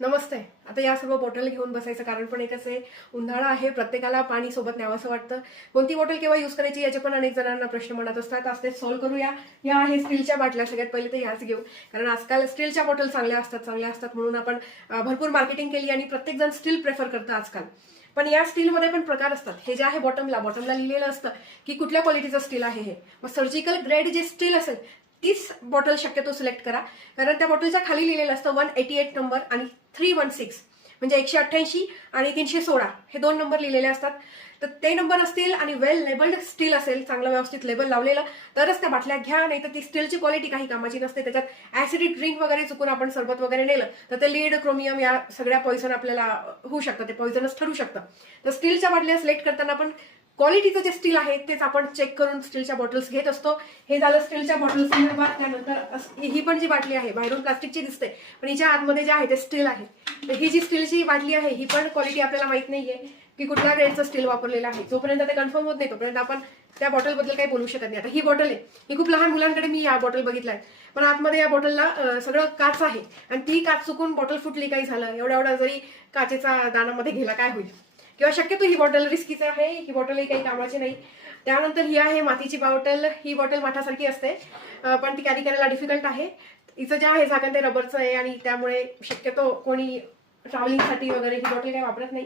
नमस्ते. आता या सर्व बॉटल घेऊन बसायचं कारण पण एकच आहे, उन्हाळा आहे, प्रत्येकाला पाणी सोबत न्यावंसं वाटतं. कोणती बॉटल केव्हा यूज करायची याचे पण अनेक जणांना प्रश्न मनात असतात. आज ते सॉल्व्ह करूया. या आहे स्टीलच्या बाटल्या. सगळ्यात पहिले तर ह्याच घेऊ, कारण आजकाल स्टीलच्या बॉटल चांगल्या असतात म्हणून आपण भरपूर मार्केटिंग केली आणि प्रत्येक जण स्टील प्रेफर करतं आजकाल. पण या स्टीलमध्ये पण प्रकार असतात. हे जे आहे बॉटमला लिहिलेलं असतं की कुठल्या क्वालिटीचं स्टील आहे हे. मग सर्जिकल ग्रेड जे स्टील असेल तीच बॉटल शक्यतो सिलेक्ट करा, कारण त्या बॉटलच्या खाली लिहिलेलं असतं 188 नंबर आणि 316, म्हणजे 188 आणि 316 हे 2 नंबर लिहिलेले असतात. तर ते नंबर असतील आणि वेल लेबल्ड स्टील असेल, चांगलं व्यवस्थित लेबल लावलेलं, तरच त्या बाटल्या घ्या. नाही तर ती स्टीलची क्वालिटी काही कामाची नसते. त्याच्यात ऍसिडिक ड्रिंक वगैरे चुकून आपण सरबत वगैरे नेलं तर ते लीड, क्रोमियम या सगळ्या पॉइझन आपल्याला होऊ शकतं, ते पॉइझनच ठरू शकतं. तर स्टीलच्या बाटल्या सिलेक्ट करताना आपण क्वालिटीचं जे स्टील आहे तेच आपण चेक करून स्टीलच्या बॉटल्स घेत असतो. हे झालं स्टीलच्या बॉटल्स संदर्भात. त्यानंतर ही पण जी बाटली आहे बाहेरून प्लास्टिकची दिसते, पण हिच्या आतमध्ये जे आहे ते स्टील आहे. तर ही जी स्टीलची बाटली आहे ही पण क्वालिटी आपल्याला माहित नाहीये की कुठल्या ग्रेडचं स्टील वापरलेलं आहे. जोपर्यंत ते कन्फर्म होत नाही तोपर्यंत आपण त्या बॉटलबद्दल काही बोलू शकत नाही. आता ही बॉटल आहे, ही खूप लहान मुलांकडे मी या बॉटल बघितलाय, पण आतमध्ये या बॉटलला सगळं काच आहे आणि ती काच चुकून बॉटल फुटली, काही झालं, एवढा जरी काचेचा दानामध्ये गेला काय होईल. किंवा शक्यतो ही बॉटल रिस्कीचं आहे, ही बॉटलही काही कामाची नाही. त्यानंतर ही आहे मातीची बॉटल. ही बॉटल माठासारखी असते, पण ती कॅरी करायला डिफिकल्ट आहे. हिचं जे आहे झाकण ते रबरचं आहे आणि त्यामुळे शक्यतो कोणी ट्रॅव्हलिंगसाठी वगैरे ही बॉटल काही वापरत नाही.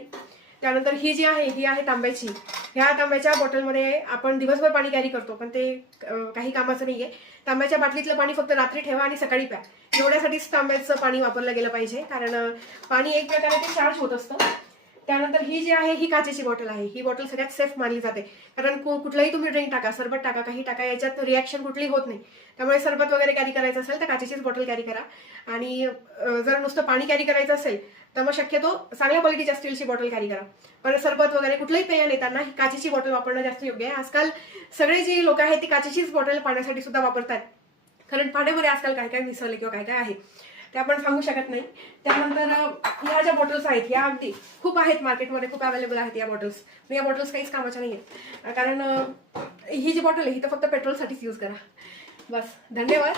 त्यानंतर ही जी आहे ही आहे तांब्याची. ह्या तांब्याच्या बॉटलमध्ये आपण दिवसभर पाणी कॅरी करतो, पण ते काही कामाचं नाहीये. तांब्याच्या बाटलीतलं पाणी फक्त रात्री ठेवा आणि सकाळी प्या. एवढ्यासाठीच तांब्याचं पाणी वापरलं गेलं पाहिजे, कारण पाणी एक प्रकारे ते चार्ज होत असतं. त्यानंतर ही जी आहे ही काचेची बॉटल आहे. ही बॉटल सगळ्यात सेफ मानली जाते, कारण कुठलाही तुम्ही ड्रिंक टाका, सरबत टाका, काही टाका, याच्यात रिॲक्शन कुठली होत नाही. त्यामुळे सरबत वगैरे कॅरी करायचं असेल तर काचेचीच बॉटल कॅरी करा. आणि जर नुसतं पाणी कॅरी करायचं असेल तर मग शक्यतो चांगल्या क्वालिटीच्या स्टीलची बॉटल कॅरी करा. पण सरबत वगैरे कुठलंही पेय नेताना ही काचेची बॉटल वापरणं जास्त योग्य आहे. आजकाल सगळे जी लोक आहेत ती काचेचीच बॉटल पाण्यासाठी सुद्धा वापरतात, कारण पाण्यामध्ये आजकाल काय काय मिसळले किंवा काय काय आहे ते आपण सांगू शकत नाही. त्यानंतर ह्या ज्या बॉटल्स आहेत ह्या अगदी खूप आहेत मार्केटमध्ये, खूप अवेलेबल आहेत या बॉटल्स. पण या बॉटल्स काहीच कामाच्या नाही आहेत, कारण ही जी बॉटल आहे ही तर फक्त पेट्रोलसाठीच यूज करा. बस, धन्यवाद.